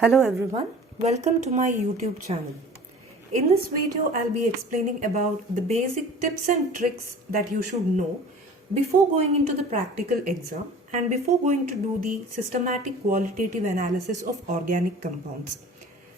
Hello everyone, welcome to my YouTube channel. In this video, I'll be explaining about the basic tips and tricks that you should know before going into the practical exam and before going to do the systematic qualitative analysis of organic compounds.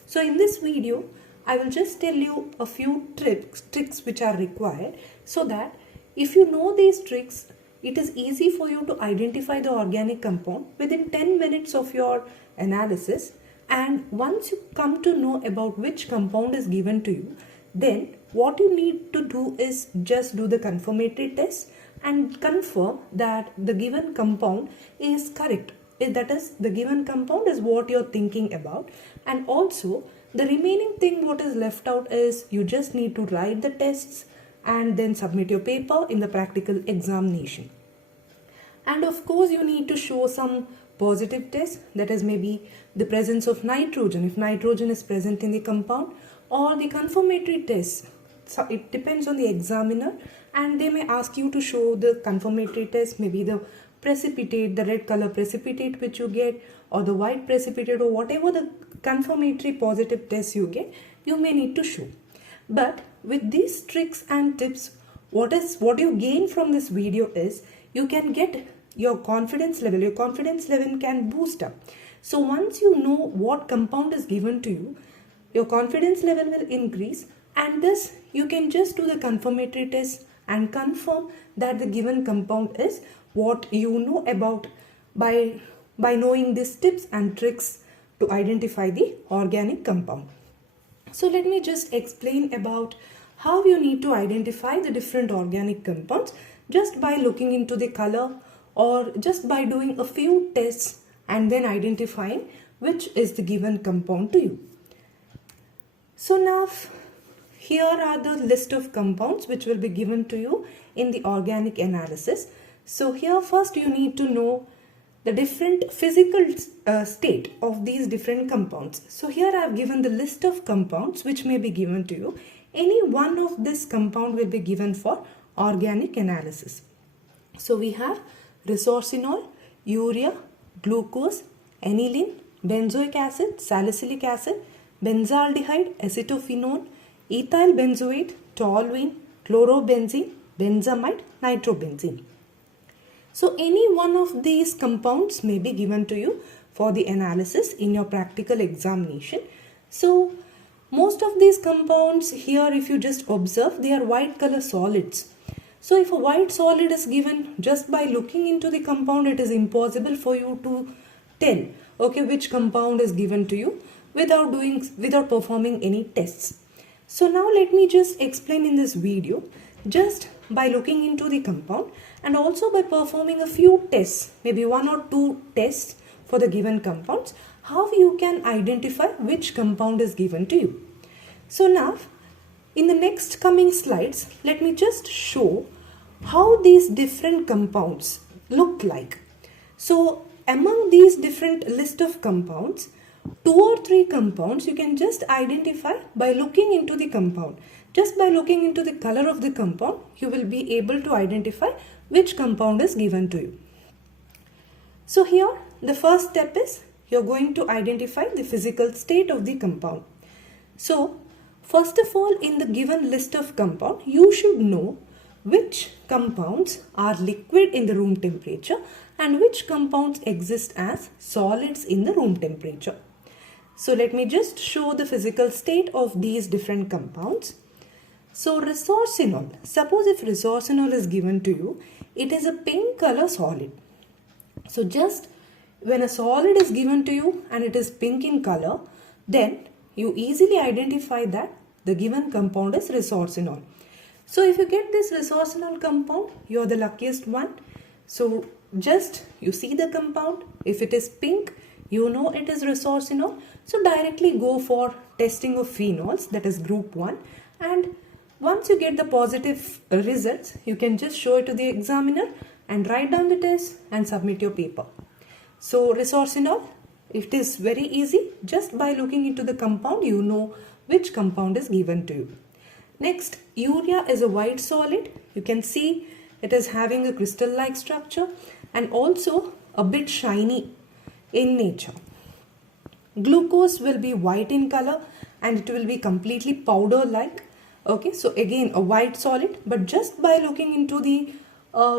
So in this video, I will just tell you a few tricks which are required so that if you know these tricks, it is easy for you to identify the organic compound within 10 minutes of your analysis. And once you come to know about which compound is given to you, then what you need to do is just do the confirmatory test and confirm that the given compound is correct. That is, the given compound is what you're thinking about. And also, the remaining thing what is left out is you just need to write the tests and then submit your paper in the practical examination. And of course, you need to show some positive test, that is maybe the presence of nitrogen, if nitrogen is present in the compound, or the confirmatory test. So it depends on the examiner, and they may ask you to show the confirmatory test, maybe the precipitate, the red color precipitate which you get, or the white precipitate, or whatever the confirmatory positive test you get, you may need to show. But with these tricks and tips, what you gain from this video is you can get your confidence level can boost up. So once you know what compound is given to you, your confidence level will increase, and thus you can just do the confirmatory test and confirm that the given compound is what you know about by knowing these tips and tricks to identify the organic compound. So let me just explain about how you need to identify the different organic compounds just by looking into the color, or just by doing a few tests and then identifying which is the given compound to you. So now here are the list of compounds which will be given to you in the organic analysis. So here first you need to know the different physical state of these different compounds. So here I have given the list of compounds which may be given to you. Any one of this compound will be given for organic analysis. So we have resorcinol, urea, glucose, aniline, benzoic acid, salicylic acid, benzaldehyde, acetophenone, ethyl benzoate, toluene, chlorobenzene, benzamide, nitrobenzene. So any one of these compounds may be given to you for the analysis in your practical examination. So most of these compounds here, if you just observe, they are white color solids. So if a white solid is given, just by looking into the compound, it is impossible for you to tell, okay, which compound is given to you without performing any tests. So now let me just explain in this video, just by looking into the compound and also by performing a few tests, maybe 1 or 2 tests for the given compounds, how you can identify which compound is given to you. So now, in the next coming slides, let me just show how these different compounds look like. So among these different list of compounds, 2 or 3 compounds you can just identify by looking into the compound. Just by looking into the color of the compound, you will be able to identify which compound is given to you. So here, the first step is you're going to identify the physical state of the compound. So first of all, in the given list of compound, you should know which compounds are liquid in the room temperature and which compounds exist as solids in the room temperature. So let me just show the physical state of these different compounds. So resorcinol, suppose if resorcinol is given to you, it is a pink color solid. So just when a solid is given to you and it is pink in color, then you easily identify that the given compound is resorcinol. So if you get this resorcinol compound, you are the luckiest one. So just you see the compound, if it is pink, you know it is resorcinol. So directly go for testing of phenols, that is group 1. And once you get the positive results, you can just show it to the examiner and write down the test and submit your paper. So resorcinol, it is very easy. Just by looking into the compound, you know which compound is given to you. Next, urea is a white solid. You can see it is having a crystal-like structure and also a bit shiny in nature. Glucose will be white in color and it will be completely powder like. Okay, so again a white solid, but just by looking into the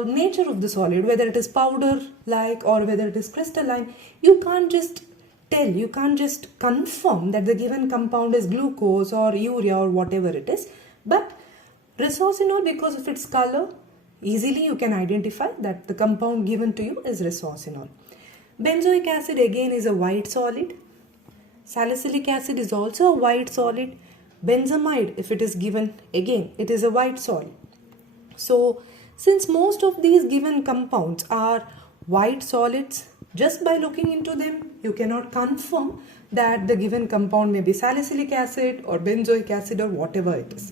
nature of the solid, whether it is powder like or whether it is crystalline, you can't just tell, you can't just confirm that the given compound is glucose or urea or whatever it is. But resorcinol, because of its color, easily you can identify that the compound given to you is resorcinol. Benzoic acid again is a white solid. Salicylic acid is also a white solid. Benzamide, if it is given, again it is a white solid. So since most of these given compounds are white solids, just by looking into them you cannot confirm that the given compound may be salicylic acid or benzoic acid or whatever it is.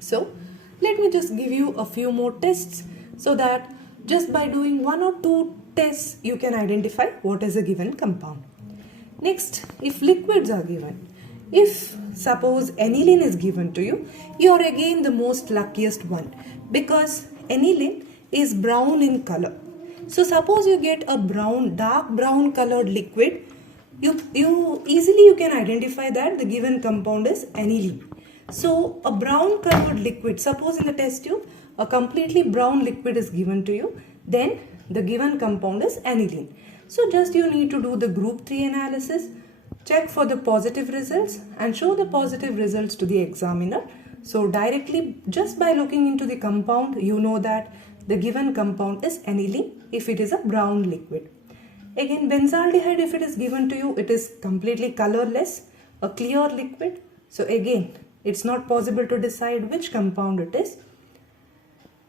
So let me just give you a few more tests so that just by doing 1 or 2 tests you can identify what is a given compound. Next, if liquids are given, if suppose aniline is given to you, you are again the most luckiest one, because aniline is brown in color. So suppose you get a brown, dark brown colored liquid, you easily can identify that the given compound is aniline. So a brown colored liquid, suppose in the test tube a completely brown liquid is given to you, then the given compound is aniline. So just you need to do the group 3 analysis, check for the positive results and show the positive results to the examiner. So directly just by looking into the compound, you know that the given compound is aniline if it is a brown liquid. Again, benzaldehyde, if it is given to you, it is completely colorless, a clear liquid. So again, it's not possible to decide which compound it is.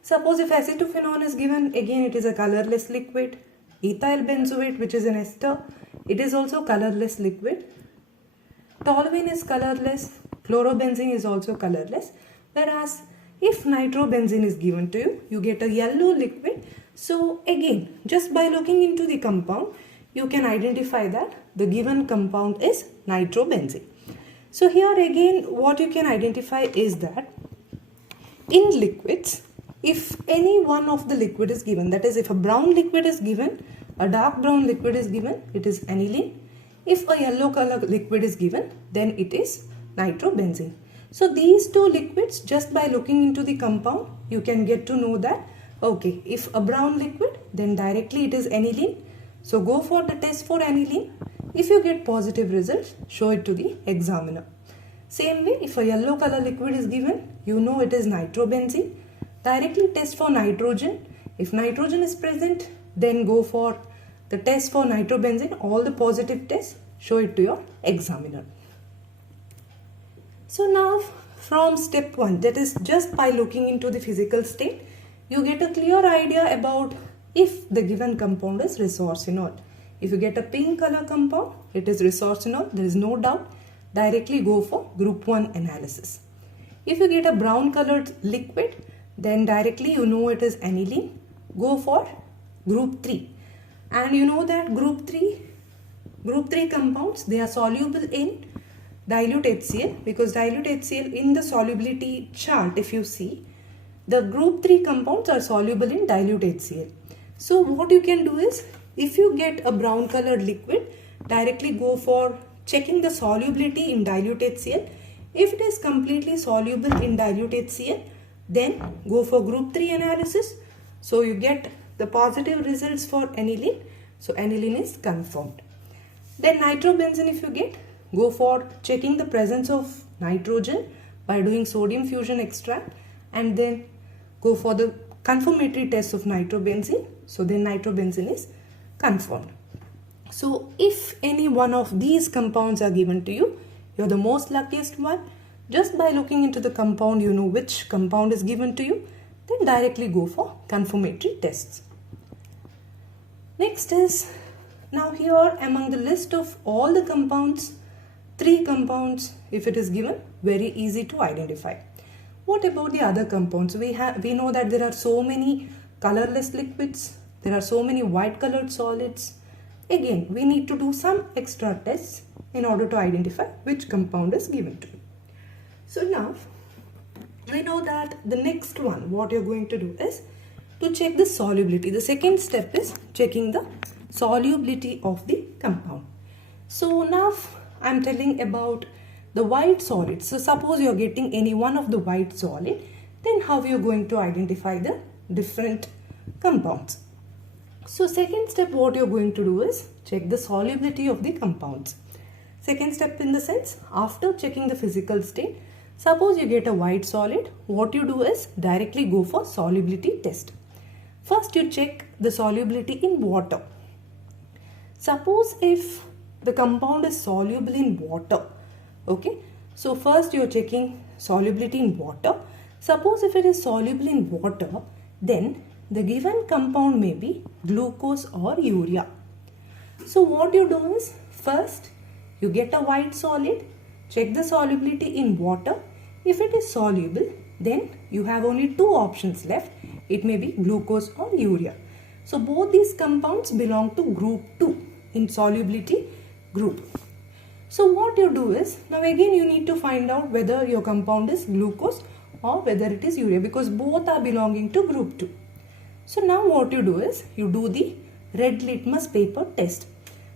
Suppose if acetophenone is given, again it is a colorless liquid. Ethyl benzoate, which is an ester, it is also colorless liquid. Toluene is colorless. Chlorobenzene is also colorless. Whereas if nitrobenzene is given to you, you get a yellow liquid. So again, just by looking into the compound, you can identify that the given compound is nitrobenzene. So here again, what you can identify is that in liquids, if any one of the liquid is given, that is if a brown liquid is given, a dark brown liquid is given, it is aniline. If a yellow color liquid is given, then it is nitrobenzene. So these two liquids, just by looking into the compound, you can get to know that, okay, if a brown liquid, then directly it is aniline. So go for the test for aniline. If you get positive results, show it to the examiner. Same way, if a yellow color liquid is given, you know it is nitrobenzene. Directly test for nitrogen. If nitrogen is present, then go for the test for nitrobenzene. All the positive tests, show it to your examiner. So now from step 1, that is just by looking into the physical state, you get a clear idea about if the given compound is resorcinol. If you get a pink color compound, it is resorcinol, there is no doubt. Directly go for group 1 analysis. If you get a brown colored liquid, then directly you know it is aniline. Go for group 3. And you know that group 3 compounds, they are soluble in dilute HCl, because dilute HCl in the solubility chart, if you see, the group 3 compounds are soluble in dilute HCl. So what you can do is, if you get a brown colored liquid, directly go for checking the solubility in dilute HCl. If it is completely soluble in dilute HCl, then go for group 3 analysis. So you get the positive results for aniline. So aniline is confirmed. Then nitrobenzene, if you get, go for checking the presence of nitrogen by doing sodium fusion extract, and then go for the confirmatory test of nitrobenzene. So then nitrobenzene is confirmed. So if any one of these compounds are given to you, you're the most luckiest one. Just by looking into the compound, you know which compound is given to you. Then directly go for confirmatory tests. Next is, now here among the list of all the compounds, 3 compounds, if it is given, very easy to identify. What about the other compounds? We know that there are so many colorless liquids, there are so many white colored solids. Again, we need to do some extra tests in order to identify which compound is given to you. So now, we know that the next one, what you're going to do is to check the solubility. The second step is checking the solubility of the compound. So now I'm telling about the white solid. So suppose you're getting any one of the white solid, then how you're going to identify the different compounds. So second step, what you're going to do is check the solubility of the compounds. Second step in the sense, after checking the physical state, suppose you get a white solid, what you do is directly go for solubility test. First you check the solubility in water. Suppose if the compound is soluble in water, okay, so first you're checking solubility in water. Suppose if it is soluble in water, then the given compound may be glucose or urea. So what you do is, first you get a white solid, check the solubility in water. If it is soluble, then you have only two options left. It may be glucose or urea. So both these compounds belong to group 2 in solubility group. So what you do is, now again you need to find out whether your compound is glucose or whether it is urea, because both are belonging to group 2. So now what you do is, you do the red litmus paper test.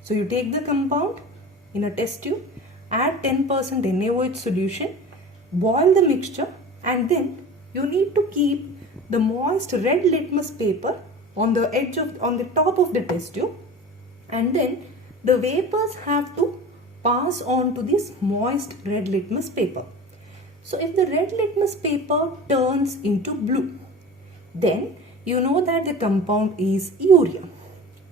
So you take the compound in a test tube, add 10% NaOH solution, boil the mixture, and then you need to keep the moist red litmus paper on the edge of, on the top of the test tube, and then the vapors have to pass on to this moist red litmus paper. So if the red litmus paper turns into blue, then you know that the compound is urea.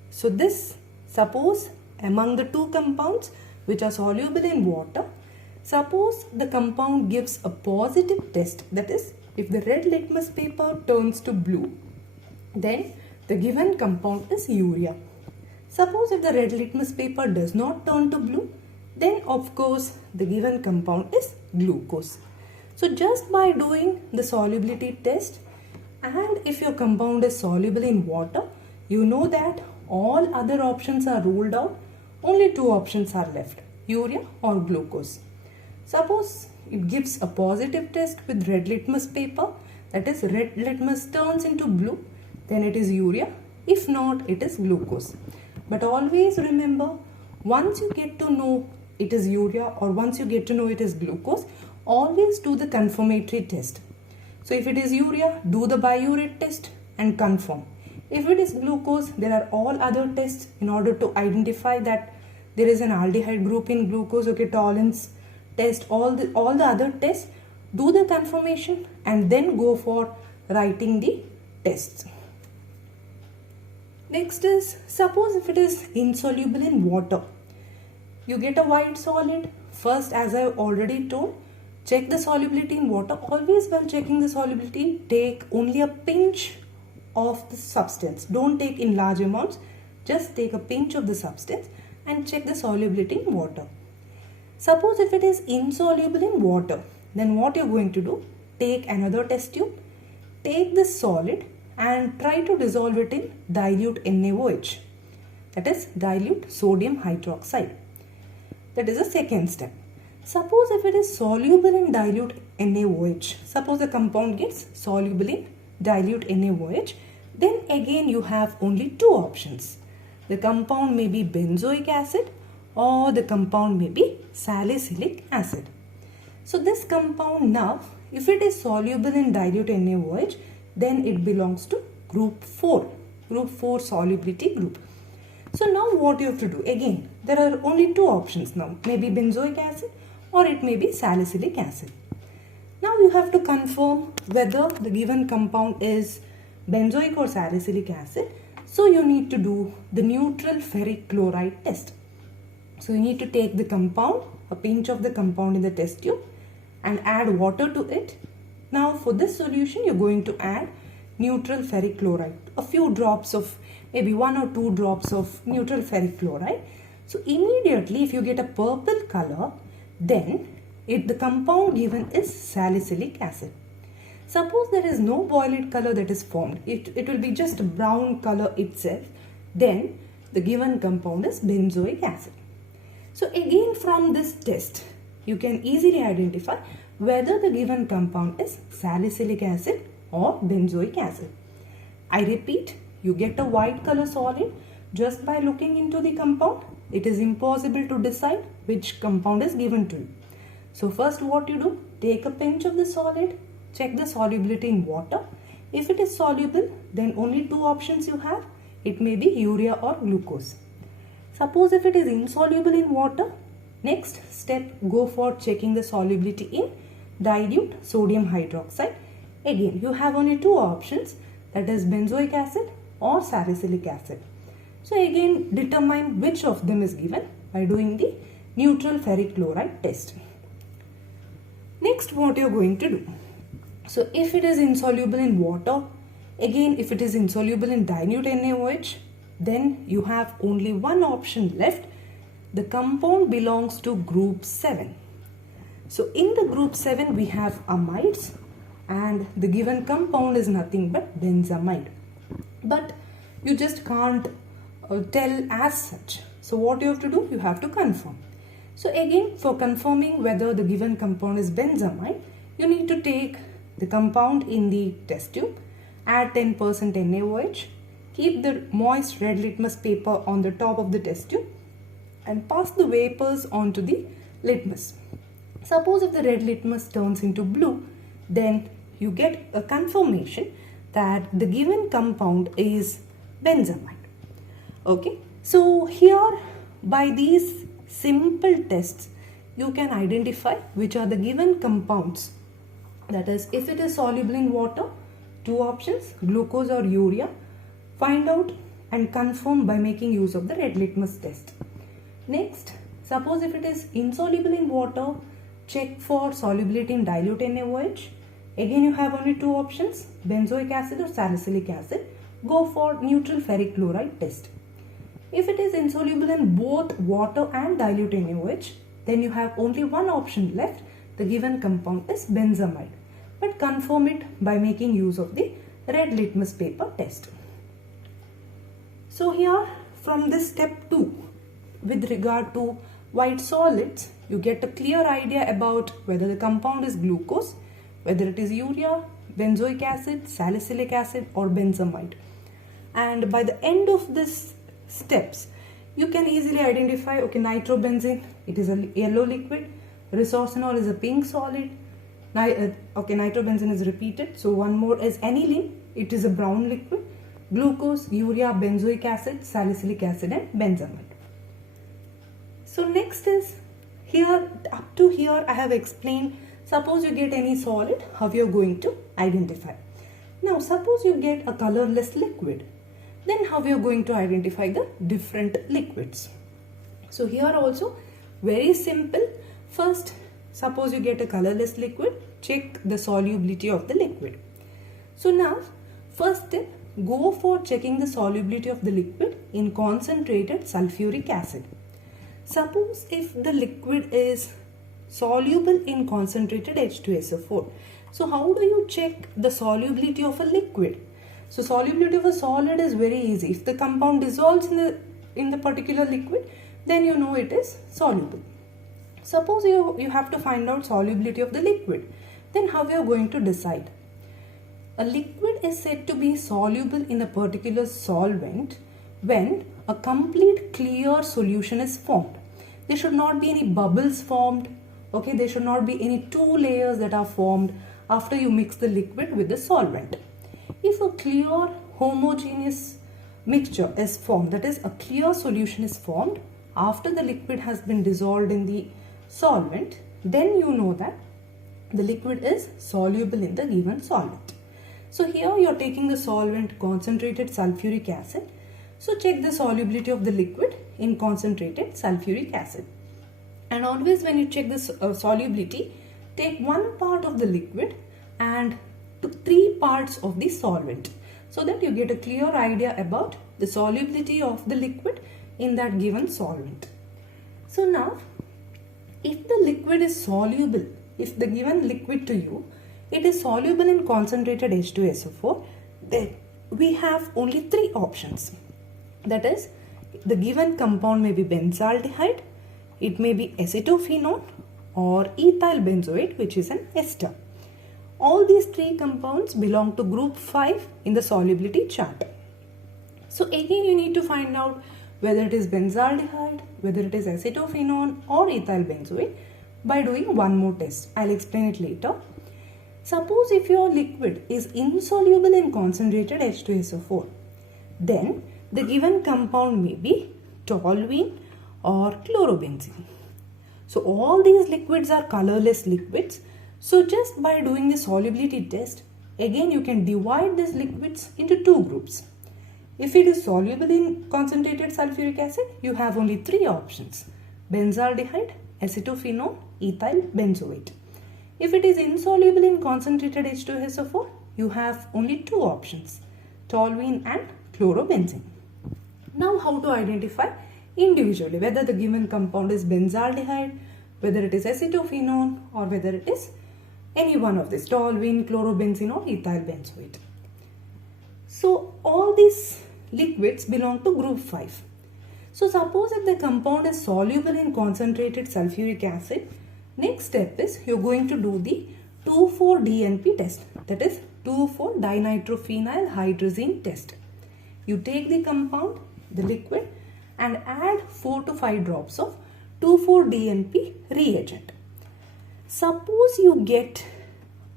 So this, suppose among the two compounds which are soluble in water, suppose the compound gives a positive test, that is, if the red litmus paper turns to blue, then the given compound is urea. Suppose if the red litmus paper does not turn to blue, then of course the given compound is glucose. So just by doing the solubility test, and if your compound is soluble in water, you know that all other options are ruled out. Only two options are left, urea or glucose. Suppose it gives a positive test with red litmus paper, that is, red litmus turns into blue, then it is urea. If not, it is glucose. But always remember, once you get to know it is urea or once you get to know it is glucose, always do the confirmatory test. So if it is urea, do the biuret test and confirm. If it is glucose, there are all other tests in order to identify that there is an aldehyde group in glucose, okay, tolerance test, all the other tests. Do the confirmation and then go for writing the tests. Next is, suppose if it is insoluble in water. You get a white solid. First, as I already told, check the solubility in water. Always while checking the solubility, take only a pinch of the substance. Don't take in large amounts. Just take a pinch of the substance and check the solubility in water. Suppose if it is insoluble in water, then what you're going to do, take another test tube, take this solid and try to dissolve it in dilute NaOH, that is dilute sodium hydroxide. That is the second step. Suppose if it is soluble in dilute NaOH, suppose the compound gets soluble in dilute NaOH, then again you have only two options. The compound may be benzoic acid or the compound may be salicylic acid. So this compound now, if it is soluble in dilute NaOH, then it belongs to group 4 solubility group. So now what you have to do, again there are only two options now, maybe benzoic acid or it may be salicylic acid. Now you have to confirm whether the given compound is benzoic or salicylic acid. So you need to do the neutral ferric chloride test. So you need to take the compound, a pinch of the compound in the test tube and add water to it. Now for this solution you're going to add neutral ferric chloride, a few drops of, maybe 1 or 2 drops of neutral ferric chloride. So immediately if you get a purple color, then the compound given is salicylic acid. Suppose there is no violet color that is formed, it will be just a brown color itself, then the given compound is benzoic acid. So again from this test, you can easily identify whether the given compound is salicylic acid or benzoic acid. I repeat, you get a white color solid just by looking into the compound. it is impossible to decide which compound is given to you. So first what you do, take a pinch of the solid, check the solubility in water. If it is soluble, then only two options you have. It may be urea or glucose. Suppose if it is insoluble in water, next step, go for checking the solubility in dilute sodium hydroxide. Again, you have only two options, that is benzoic acid or salicylic acid. So again, determine which of them is given by doing the neutral ferric chloride test. Next, what you are going to do. So if it is insoluble in water, again if it is insoluble in dilute NaOH, then you have only one option left. The compound belongs to group 7. So in the group 7 we have amides and the given compound is nothing but benzamide. But you just can't tell as such. So what you have to do, you have to confirm. So again, for confirming whether the given compound is benzamide, you need to take the compound in the test tube, add 10% NaOH, keep the moist red litmus paper on the top of the test tube and pass the vapors onto the litmus. Suppose if the red litmus turns into blue, then you get a confirmation that the given compound is benzamide. Okay, so here by these simple tests, you can identify which are the given compounds. That is, if it is soluble in water, two options, glucose or urea. Find out and confirm by making use of the red litmus test. Next, suppose if it is insoluble in water, check for solubility in dilute NaOH. Again, you have only two options, benzoic acid or salicylic acid. Go for neutral ferric chloride test. If it is insoluble in both water and dilute NaOH, then you have only one option left. The given compound is benzamide. But confirm it by making use of the red litmus paper test. So here from this step 2, with regard to white solids, you get a clear idea about whether the compound is glucose, whether it is urea, benzoic acid, salicylic acid or benzamide. And by the end of this steps, you can easily identify, okay, nitrobenzene, it is a yellow liquid, resorcinol is a pink solid, okay, nitrobenzene is repeated, so one more is aniline, it is a brown liquid, glucose, urea, benzoic acid, salicylic acid and benzamide. So next is, here up to here I have explained, suppose you get any solid, how you are going to identify. Now suppose you get a colorless liquid, then how you are going to identify the different liquids. So here also very simple. First, suppose you get a colorless liquid, check the solubility of the liquid. So now first step, go for checking the solubility of the liquid in concentrated sulfuric acid. Suppose if the liquid is soluble in concentrated H2SO4. So how do you check the solubility of a liquid? So solubility of a solid is very easy. If the compound dissolves in the particular liquid, then you know it is soluble. Suppose you have to find out solubility of the liquid. Then how you are going to decide? A liquid is said to be soluble in a particular solvent when a complete clear solution is formed. There should not be any bubbles formed. Okay, there should not be any two layers that are formed after you mix the liquid with the solvent. If a clear homogeneous mixture is formed, that is a clear solution is formed after the liquid has been dissolved in the solvent, then you know that the liquid is soluble in the given solvent. So here you are taking the solvent concentrated sulfuric acid. So check the solubility of the liquid in concentrated sulfuric acid. And always when you check the solubility, take one part of the liquid and 3 parts of the solvent, so that you get a clear idea about the solubility of the liquid in that given solvent. So now, if the liquid is soluble, if the given liquid to you, it is soluble in concentrated H2SO4, then we have only 3 options. That is, the given compound may be benzaldehyde, it may be acetophenone or ethyl benzoate, which is an ester. All these 3 compounds belong to group 5 in the solubility chart. So again you need to find out whether it is benzaldehyde, whether it is acetophenone or ethyl benzoate by doing one more test. I'll explain it later. Suppose if your liquid is insoluble in concentrated H2SO4, then the given compound may be toluene or chlorobenzene. So all these liquids are colorless liquids. So just by doing the solubility test, again you can divide these liquids into two groups. If it is soluble in concentrated sulfuric acid, you have only three options: benzaldehyde, acetophenone, ethyl benzoate. If it is insoluble in concentrated H2SO4, you have only two options: toluene and chlorobenzene. Now how to identify individually whether the given compound is benzaldehyde, whether it is acetophenone, or whether it is any one of this: toluene, chlorobenzene or ethyl benzoate. So all these liquids belong to group 5. So suppose if the compound is soluble in concentrated sulfuric acid, next step is you're going to do the 2,4-DNP test, that is 2,4-dinitrophenylhydrazine test. You take the compound, the liquid, and add 4 to 5 drops of 2,4-DNP reagent. Suppose you get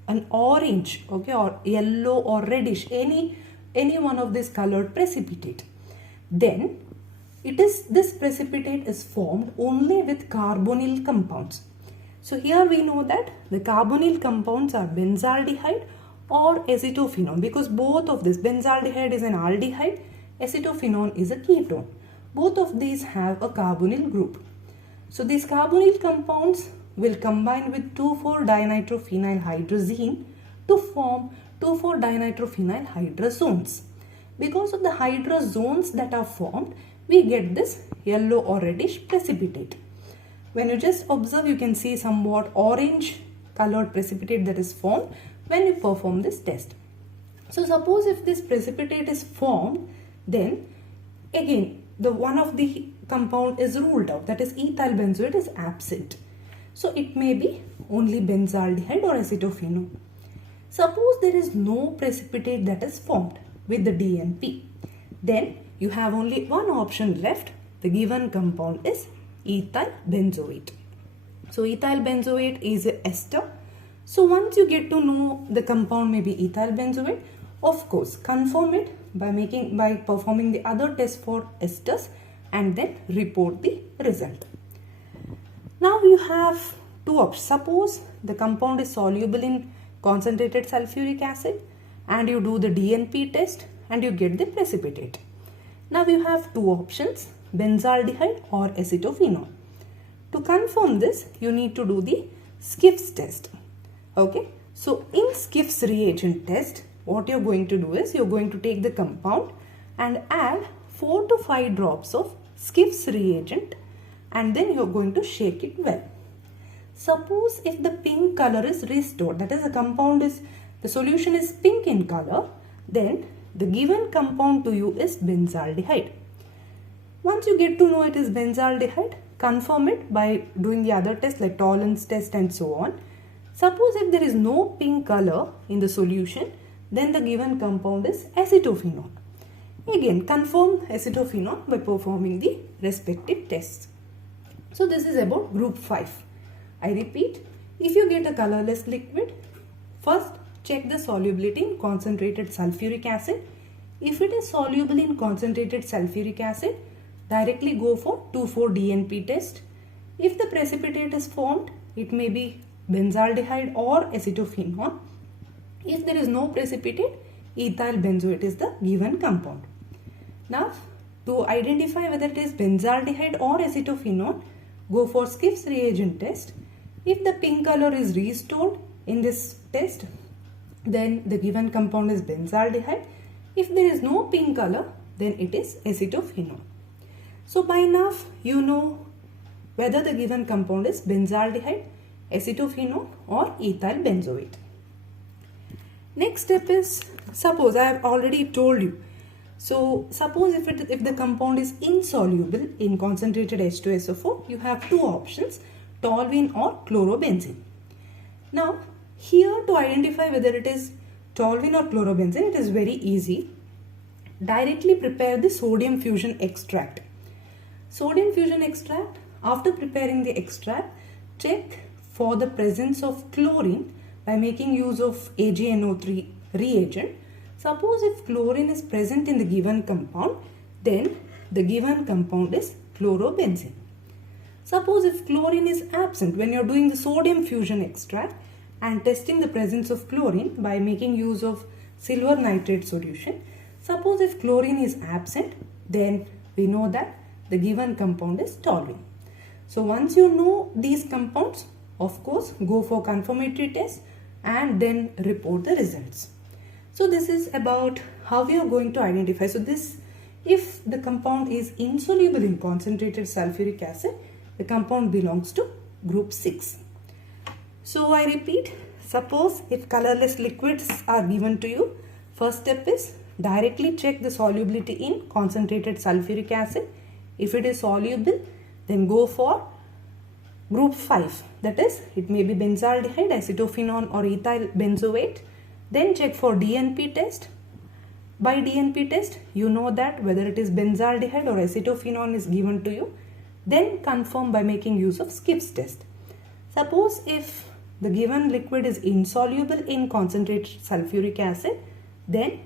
an orange, okay, or yellow or reddish, any one of this colored precipitate, then this precipitate is formed only with carbonyl compounds. So here we know that the carbonyl compounds are benzaldehyde or acetophenone, because both of this, benzaldehyde is an aldehyde, acetophenone is a ketone. Both of these have a carbonyl group. So these carbonyl compounds will combine with 2,4-dinitrophenylhydrazine to form 2,4-dinitrophenylhydrazones. Because of the hydrazones that are formed, we get this yellow or reddish precipitate. When you just observe, you can see somewhat orange colored precipitate that is formed when you perform this test. So suppose if this precipitate is formed, then again the one of the compound is ruled out, that is ethyl benzoate is absent. So it may be only benzaldehyde or acetophenone. Suppose there is no precipitate that is formed with the DNP, then you have only one option left. The given compound is ethyl benzoate. So ethyl benzoate is an ester. So once you get to know the compound may be ethyl benzoate, of course confirm it by performing the other test for esters and then report the result. Now you have two options. Suppose the compound is soluble in concentrated sulfuric acid and you do the DNP test and you get the precipitate. Now you have two options: benzaldehyde or acetophenone. To confirm this, you need to do the Schiff's test. Okay, so in Schiff's reagent test, what you're going to do is you're going to take the compound and add 4 to 5 drops of Schiff's reagent and then you're going to shake it well. Suppose if the pink color is restored, that is the solution is pink in color, then the given compound to you is benzaldehyde. Once you get to know it is benzaldehyde, confirm it by doing the other tests like tolerance test and so on. Suppose if there is no pink color in the solution, then the given compound is acetophenone. Again, confirm acetophenone by performing the respective tests. So this is about group 5. I repeat, if you get a colorless liquid, first check the solubility in concentrated sulfuric acid. If it is soluble in concentrated sulfuric acid, directly go for 2,4-DNP test. If the precipitate is formed, it may be benzaldehyde or acetophenone. If there is no precipitate, ethyl benzoate is the given compound. Now, to identify whether it is benzaldehyde or acetophenone, go for Schiff's reagent test. If the pink color is restored in this test, then the given compound is benzaldehyde. If there is no pink color, then it is acetophenone. So by now you know whether the given compound is benzaldehyde, acetophenone or ethyl benzoate. Next step is, suppose I have already told you. So suppose if the compound is insoluble in concentrated H2SO4, you have two options: toluene or chlorobenzene. Now here to identify whether it is toluene or chlorobenzene, it is very easy. Directly prepare the sodium fusion extract. Sodium fusion extract. After preparing the extract, check for the presence of chlorine by making use of AgNO3 reagent. Suppose if chlorine is present in the given compound, then the given compound is chlorobenzene. Suppose if chlorine is absent when you are doing the sodium fusion extract and testing the presence of chlorine by making use of silver nitrate solution. Suppose if chlorine is absent, then we know that the given compound is toluene. So once you know these compounds, of course, go for confirmatory test and then report the results. So this is about how we are going to identify. So this, if the compound is insoluble in concentrated sulfuric acid, the compound belongs to group 6. So I repeat, suppose if colorless liquids are given to you, first step is directly check the solubility in concentrated sulfuric acid. If it is soluble, then go for group 5. That is, it may be benzaldehyde, acetophenone or ethyl benzoate. Then check for DNP test. By DNP test, you know that whether it is benzaldehyde or acetophenone is given to you. Then confirm by making use of Schiff's test. Suppose if the given liquid is insoluble in concentrated sulfuric acid, then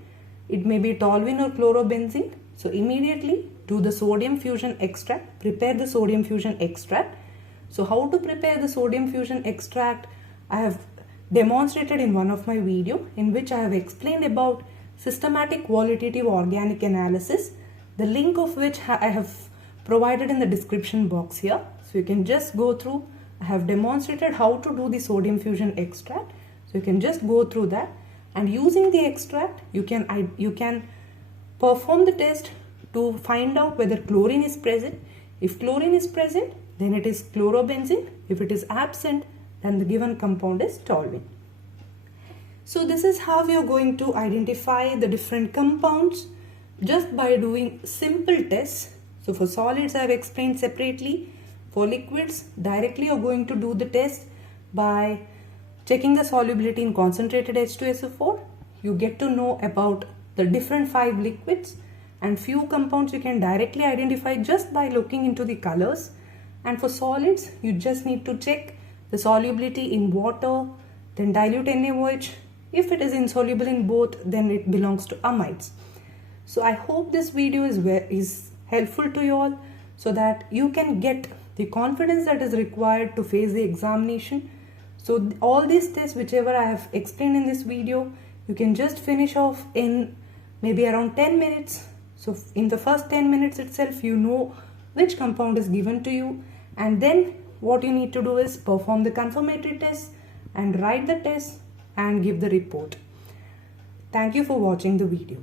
it may be toluene or chlorobenzene. So immediately do the sodium fusion extract, prepare the sodium fusion extract. So how to prepare the sodium fusion extract, I have demonstrated in one of my video in which I have explained about systematic qualitative organic analysis, the link of which I have provided in the description box here. So you can just go through. I have demonstrated how to do the sodium fusion extract. So you can just go through that, and using the extract you can perform the test to find out whether chlorine is present. If chlorine is present, then it is chlorobenzene. If it is absent, then the given compound is toluene. So this is how we are going to identify the different compounds just by doing simple tests. So for solids I have explained separately. For liquids, directly you are going to do the test by checking the solubility in concentrated H2SO4. You get to know about the different 5 liquids, and few compounds you can directly identify just by looking into the colors. And for solids, you just need to check the solubility in water, then dilute NaOH. If it is insoluble in both, then it belongs to amides. So I hope this video is helpful to you all, so that you can get the confidence that is required to face the examination. So all these tests, whichever I have explained in this video, you can just finish off in maybe around 10 minutes. So in the first 10 minutes itself, you know which compound is given to you, and then what you need to do is perform the confirmatory test and write the test and give the report. Thank you for watching the video.